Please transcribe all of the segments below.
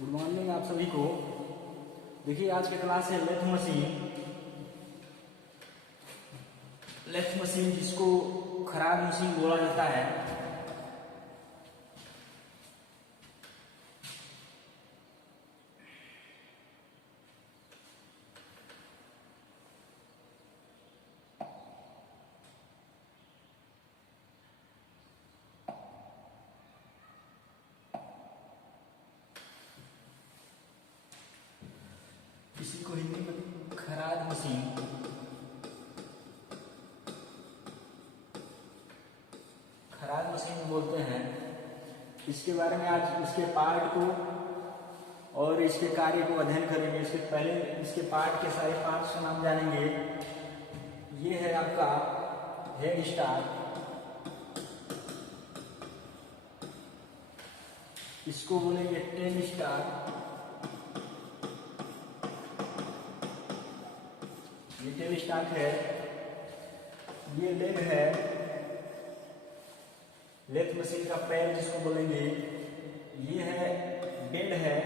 Good morning आप सभी को। देखिए आज की क्लास है लेथ मशीन। लेथ मशीन जिसको खराद मशीन बोला जाता है। इसी को हिंदी में खराद मशीन, खराद मशीन बोलते हैं। इसके बारे में आज इसके पार्ट को और इसके कार्य को अध्ययन करेंगे। इसके पहले इसके पार्ट के सारे पार्ट्स का नाम जानेंगे। ये है आपका हेड स्टार्ट, इसको बोलेंगे टेल स्टार, ये टेल स्टार्ट है। ये लेग है, लेथ मशीन का पैर जिसको बोलेंगे। ये है बेड है,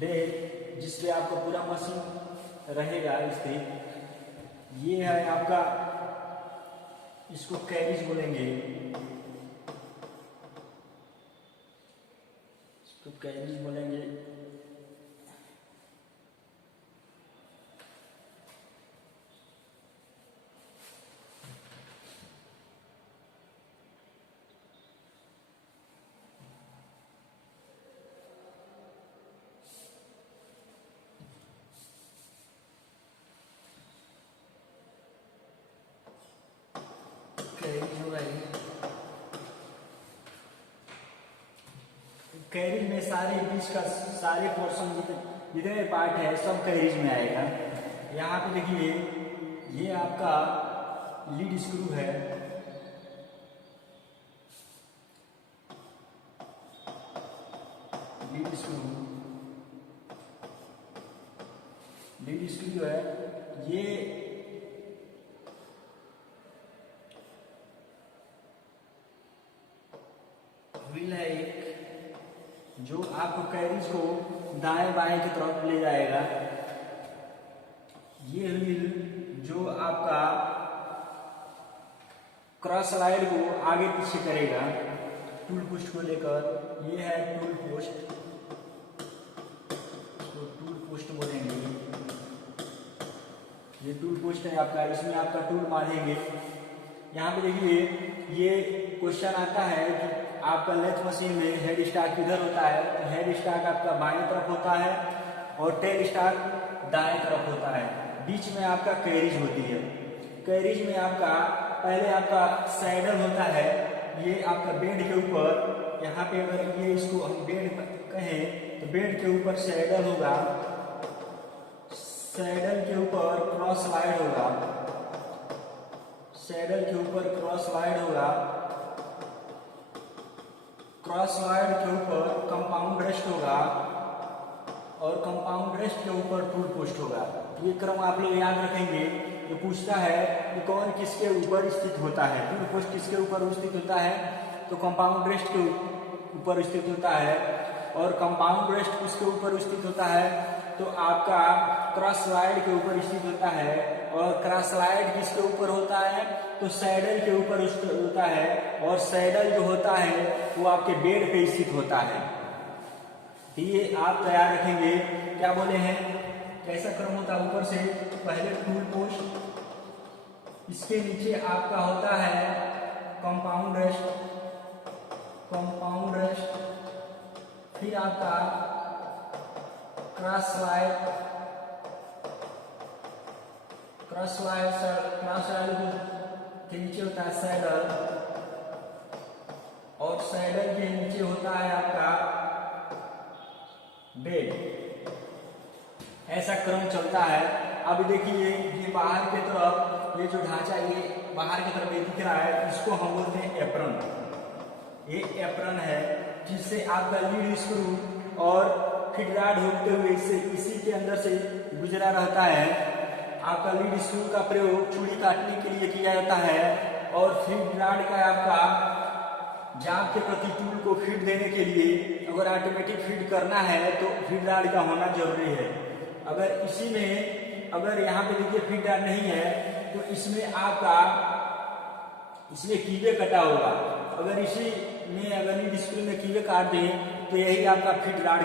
बेड जिसपे आपका पूरा मशीन रहेगा स्थिर। ये है आपका, इसको कैरिज बोलेंगे, इसको कैरिज बोलेंगे। कैरिज में सारे बीच का सारे पोर्शन जितने पार्ट है सब कैरिज में आएगा। यहाँ पे देखिए ये आपका लीड स्क्रू है, लीड स्क्रू, लीड स्क्रू जो है ये व्हील है एक, जो आपको कैरिज को दाएं बाएं की तरफ ले जाएगा। ये व्हील जो आपका क्रॉस स्लाइड को आगे पीछे करेगा टूल पोस्ट को लेकर। ये है टूल पोस्ट, इसको टूल पोस्ट बोलेंगे। ये टूल पोस्ट है आपका, इसमें आपका टूल मारेंगे। यहाँ पे देखिए ये क्वेश्चन आता है कि आपका लेथ मशीन में हेड स्टार्ट किधर होता है, तो हेड स्टार्ट आपका बाएं तरफ होता है और टेल स्टार्ट दाएं तरफ होता है। बीच में आपका कैरिज होती है। कैरिज में आपका पहले आपका सैडल होता है, ये आपका बेड के ऊपर, यहाँ पे अगर ये इसको हम बेड कहें तो बेड के ऊपर सैडल होगा, सैडल के ऊपर क्रॉस स्लाइड होगा, सैडल के ऊपर क्रॉस स्लाइड होगा, क्रॉस वायर के ऊपर कंपाउंड रेस्ट होगा और कंपाउंड रेस्ट के ऊपर टूल पोस्ट होगा। ये क्रम आप लोग याद रखेंगे। ये पूछता है कि कौन किसके ऊपर स्थित होता है, टूल पोस्ट किसके ऊपर स्थित होता है, तो कंपाउंड रेस्ट के ऊपर स्थित होता है। और कंपाउंड रेस्ट किसके ऊपर स्थित होता है, तो आपका क्रॉस स्लाइड के ऊपर स्थित होता है। और क्रॉस स्लाइड किसके ऊपर होता है, तो सैडल के ऊपर होता है। और सैडल जो होता है वो आपके बेड पे स्थित होता है। ये आप तैयार रखेंगे। क्या बोले हैं, कैसा क्रम होता है, ऊपर से पहले टूल पोस्ट, इसके नीचे आपका होता है कंपाउंड रेस्ट, कंपाउंड रेस्ट, फिर आपका cross slide, cross slide, cross slide के नीचे होता है सैडल और सैडल के नीचे होता है आपका बेड। ऐसा क्रम चलता है। अब देखिए ये बाहर की तरफ, ये जो ढांचा ये बाहर की तरफ ये दिख रहा है, इसको हम बोलते हैं एप्रन। ये एप्रन है जिससे आपका लीड स्क्रू और फीड रॉड होते हुए इसी के अंदर से गुजरा रहता है। आपका लीड स्क्रू का प्रयोग चूड़ी काटने के लिए किया जाता है और फीड रॉड का आपका जाब के प्रति टूल को फीड देने के लिए अगर ऑटोमेटिक फीड करना है तो फीड रॉड का होना जरूरी है। अगर इसी में अगर यहाँ पे देखिए फीड रॉड नहीं है तो इसमें आपका इसमें कीवे कटा होगा। अगर इसी में अगर डिस्प्ले में कीवे काट दें तो यही आपका फीड रॉड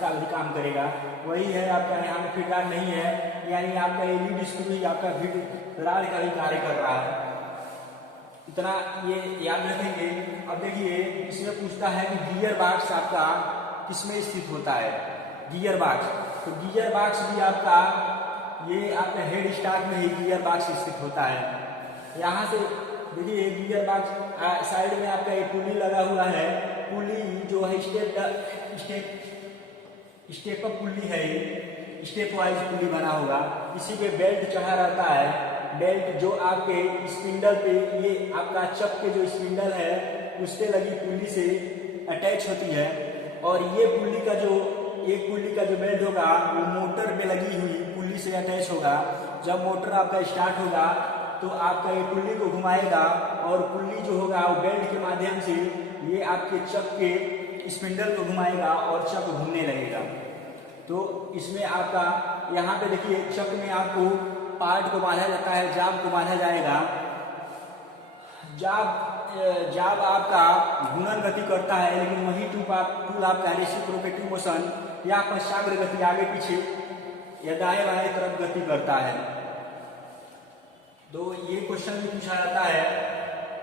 का भी काम करेगा। वही है आपका यहाँ में फीड रॉड नहीं है, यानी आपका एलईडी स्क्रू ही आपका फीड रॉड का ही कार्य कर रहा है। इतना ये याद रखेंगे। अब देखिए इसमें पूछता है कि गियर बॉक्स आपका किसमें स्थित होता है। गियर बॉक्स, तो गियर बॉक्स भी आपका ये आपका हेड स्टॉक में ही गियर बॉक्स स्थित होता है। यहाँ से देखिए गियर बॉक्स साइड में आपका एक पुली लगा हुआ है। पुली जो है स्टेप अप पुली है, स्टेप वाइज पुली बना होगा। इसी पे बेल्ट चढ़ा रहता है। बेल्ट जो आपके स्पिंडल पे, ये आपका चक के जो स्पिंडल है उस पे लगी पुली से अटैच होती है। और ये पुली का जो एक पुली का जो बेल्ट होगा वो मोटर पे लगी हुई पुली से अटैच होगा। जब मोटर आपका स्टार्ट होगा तो आपका ये पुली को घुमाएगा और पुली जो होगा वो बेल्ट के माध्यम से ये आपके चक के स्पिंडल को घुमाएगा और चक घूमने लगेगा। तो इसमें आपका यहाँ पे देखिए चक में आपको पार्ट को बांधा जाता है, जाब को बांधा जाएगा। जाब आपका घूर्णन गति करता है, लेकिन वही टूल आपका रेसिप्रोकेटिंग मोशन या पश्चाग्र गति आगे पीछे या दाएं बाएं तरफ गति करता है। तो ये क्वेश्चन भी पूछा जाता है।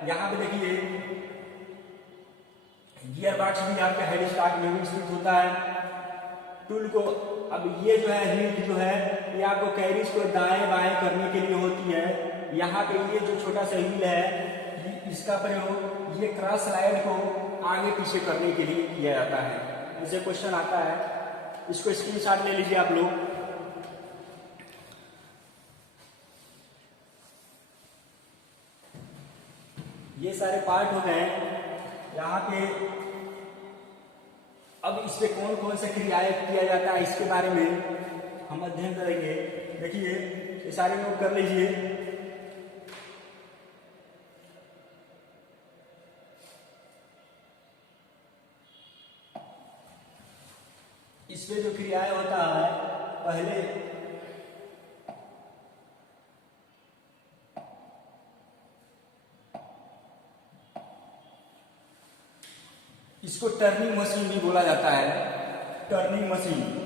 यहाँ पे देखिए गियर बॉक्स भी आपका हेड स्टॉक में भी स्थित होता है। टूल को अब ये जो है हील जो है ये आपको कैरिज को दाएं बाएं करने के लिए होती है। यहाँ पे ये जो छोटा सा हील है इसका प्रयोग ये क्रॉस स्लाइड को आगे पीछे करने के लिए किया जाता है। ऐसे क्वेश्चन आता है, इसको स्क्रीनशॉट ले लीजिए आप लोग। ये सारे पार्ट हो गए। यहाँ पे अब इस पे कौन कौन से क्रियाएं किया जाता है इसके बारे में हम अध्ययन करेंगे। देखिए ये सारे नोट कर लीजिए। इस पे जो क्रियाएं होता है, पहले इसको टर्निंग मशीन भी बोला जाता है। टर्निंग मशीन,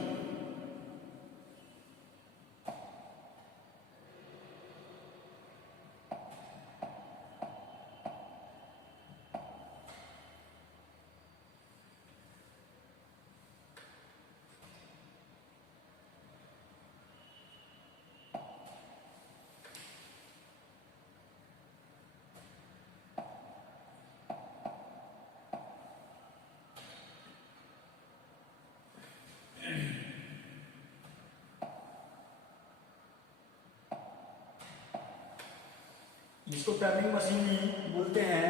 जिसको टर्निंग मशीन ही बोलते हैं।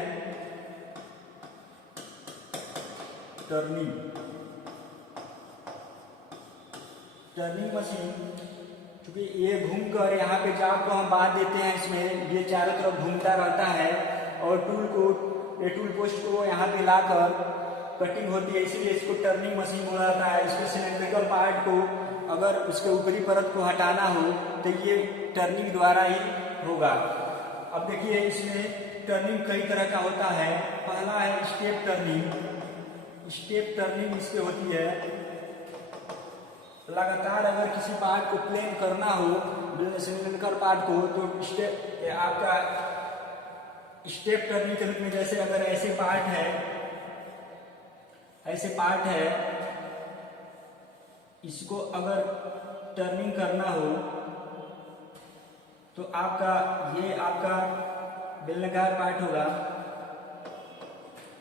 टर्निंग मशीन, क्योंकि ये घूमकर यहाँ पे जाब को हम बांध देते हैं, इसमें ये चारों तरफ घूमता रहता है और टूल पोस्ट को यहाँ पे लाकर कटिंग होती है, इसलिए इसको टर्निंग मशीन बोला जाता है। इसके सिलेंड्रिकल पार्ट को अगर उसके ऊपरी परत को हटाना हो तो ये टर्निंग द्वारा ही होगा। अब देखिए इसमें टर्निंग कई तरह का होता है। पहला है स्टेप टर्निंग। स्टेप टर्निंग इसके होती है लगातार अगर किसी पार्ट को प्लेन करना हो, सिलेंड्रिकल पार्ट को, तो आपका स्टेप टर्निंग के रूप में, जैसे अगर ऐसे पार्ट है इसको अगर टर्निंग करना हो तो ये आपका बेलनाकार पार्ट होगा,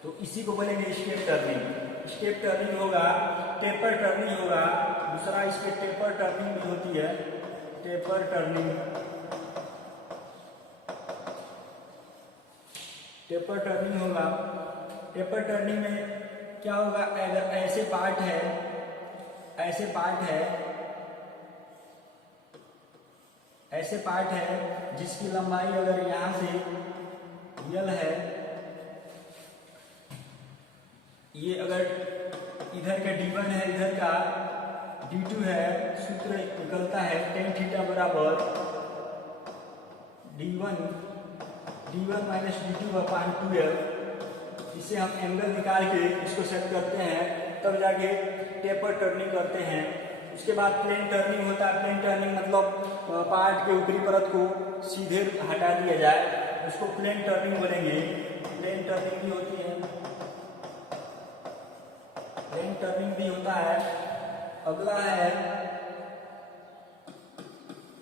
तो इसी को बोलेंगे स्टेप टर्निंग। स्टेप टर्निंग होगा, टेपर टर्निंग होगा, दूसरा इस पे टेपर टर्निंग भी होती है। टेपर टर्निंग होगा। टेपर टर्निंग में क्या होगा, अगर ऐसे पार्ट है जिसकी लंबाई अगर यहाँ से L है, ये अगर इधर का D1 है, इधर का D2 है, सूत्र निकलता है tan थीटा बराबर D1 माइनस D2/12। इसे हम एंगल निकाल के इसको सेट करते हैं, तब जाके टेपर टर्निंग करते हैं। उसके बाद प्लेन टर्निंग होता है। प्लेन टर्निंग मतलब पार्ट के ऊपरी परत को सीधे हटा दिया जाए, उसको प्लेन टर्निंग बोलेंगे। प्लेन टर्निंग भी होती है, प्लेन टर्निंग भी होता है। अगला है,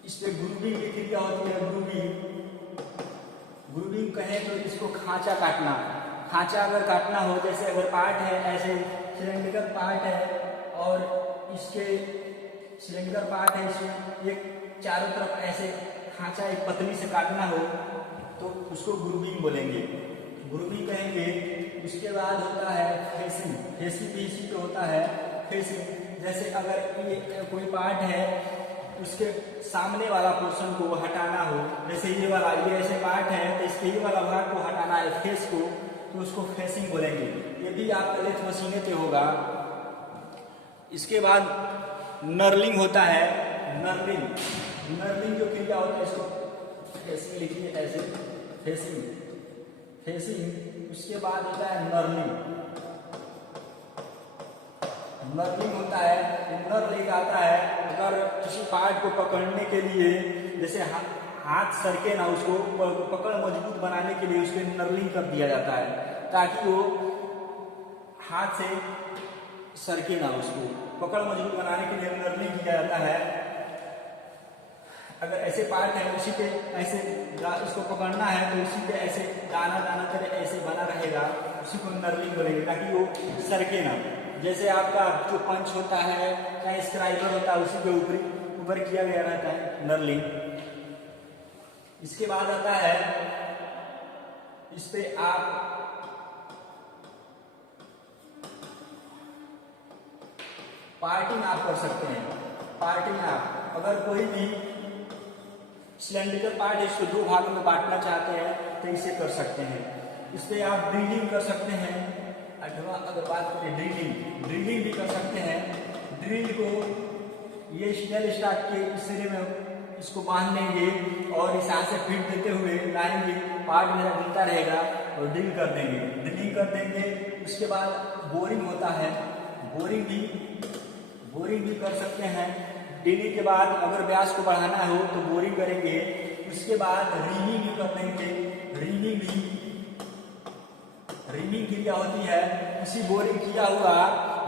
इस पे ग्रूविंग की क्रिया होती है। ग्रूविंग कहें तो इसको खांचा काटना। खांचा अगर काटना हो, जैसे अगर पार्ट है ऐसे सिलेंड्रिकल पार्ट है और इसके सिलेंडर पार्ट है, इसमें एक चारों तरफ ऐसे खांचा एक पतली से काटना हो तो उसको ग्रूविंग बोलेंगे, ग्रूविंग कहेंगे। उसके बाद होता है फेसिंग। फेसिंग भी इसी पे होता है, फेसिंग। जैसे अगर ये कोई पार्ट है, उसके सामने वाला पोर्शन को हटाना हो, जैसे ये वाला, ये ऐसे पार्ट है तो इसके ये वाला भाग को हटाना है, फेस को, तो उसको फेसिंग बोलेंगे। ये भी आपका लेथ मशीने पे होगा। इसके बाद नर्लिंग होता है। नर्लिंग जो क्रिया होता है, इसको फेसिंग लिखिए ऐसे, फेसिंग। उसके बाद होता है नर्लिंग होता है। नर्लिंग आता है अगर किसी पार्ट को पकड़ने के लिए, जैसे हाथ सरके ना, उसको पकड़ मजबूत बनाने के लिए उसको नर्लिंग कर दिया जाता है, ताकि वो हाथ से सरके ना, उसको पकड़ मजबूत बनाने के लिए नर्लिंग किया जाता है। अगर ऐसे पार्ट है, उसी पे ऐसे इसको पकड़ना है तो उसी पे ऐसे दाना तरह ऐसे बना रहेगा, उसी को नर्लिंग बोलेंगे, ताकि वो सरके ना। जैसे आपका जो पंच होता है या स्क्राइबर होता है, उसी के ऊपर किया गया रहता है नर्लिंग। इसके बाद आता है, इस पे आप पार्टिंग आप कर सकते हैं। पार्टिंग आप अगर कोई भी सिलेंड्रिकल पार्ट है, इसको दो भागों में बांटना चाहते हैं तो इसे कर सकते हैं। इस पे आप ड्रिलिंग कर सकते हैं। अगर बात करें ड्रिलिंग भी कर सकते हैं। ड्रिल को ये स्नेल स्टार्ट के इस सिरे में इसको बांध देंगे और इस हाथ से फीड देते हुए लाएंगे, पार्ट मेरा मिलता रहेगा और ड्रिलिंग कर देंगे। उसके बाद बोरिंग होता है। बोरिंग भी कर सकते हैं। ड्रिलिंग के बाद अगर व्यास को बढ़ाना हो तो बोरिंग करेंगे। उसके बाद रिमिंग भी कर देंगे। रिमिंग क्रिया होती है, उसी बोरिंग किया हुआ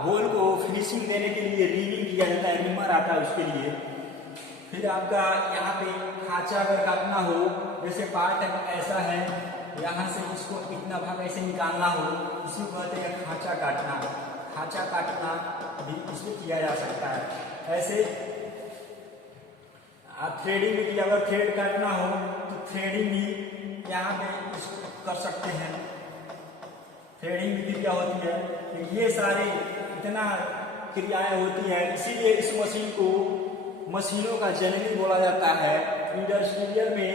होल को फिनिशिंग देने के लिए रिमिंग किया जाता है, रिमर आता है उसके लिए। फिर आपका यहाँ पे खांचा अगर काटना हो, जैसे पार्ट ऐसा है, यहाँ से इसको इतना भाग ऐसे निकालना हो, इसी को कहते हैं खांचा काटना भी इसमें किया जा सकता है। ऐसे आप थ्रेडिंग भी किया, अगर थ्रेड काटना हो तो थ्रेडिंग भी यहाँ पे इसको कर सकते हैं। थ्रेडिंग भी क्रिया होती है। तो ये सारे इतना क्रियाएं होती हैं, इसीलिए इस मशीन को मशीनों का जननी बोला जाता है। इंडस्ट्रियल में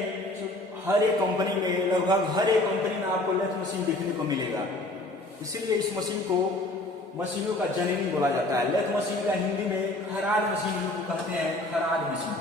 हर एक कंपनी में, लगभग हर एक कंपनी में आपको लेथ मशीन देखने को मिलेगा। इसीलिए इस मशीन को मशीनों का जननी बोला जाता है। लेथ मशीन का हिंदी में खराद मशीन कहते हैं। खराद मशीन।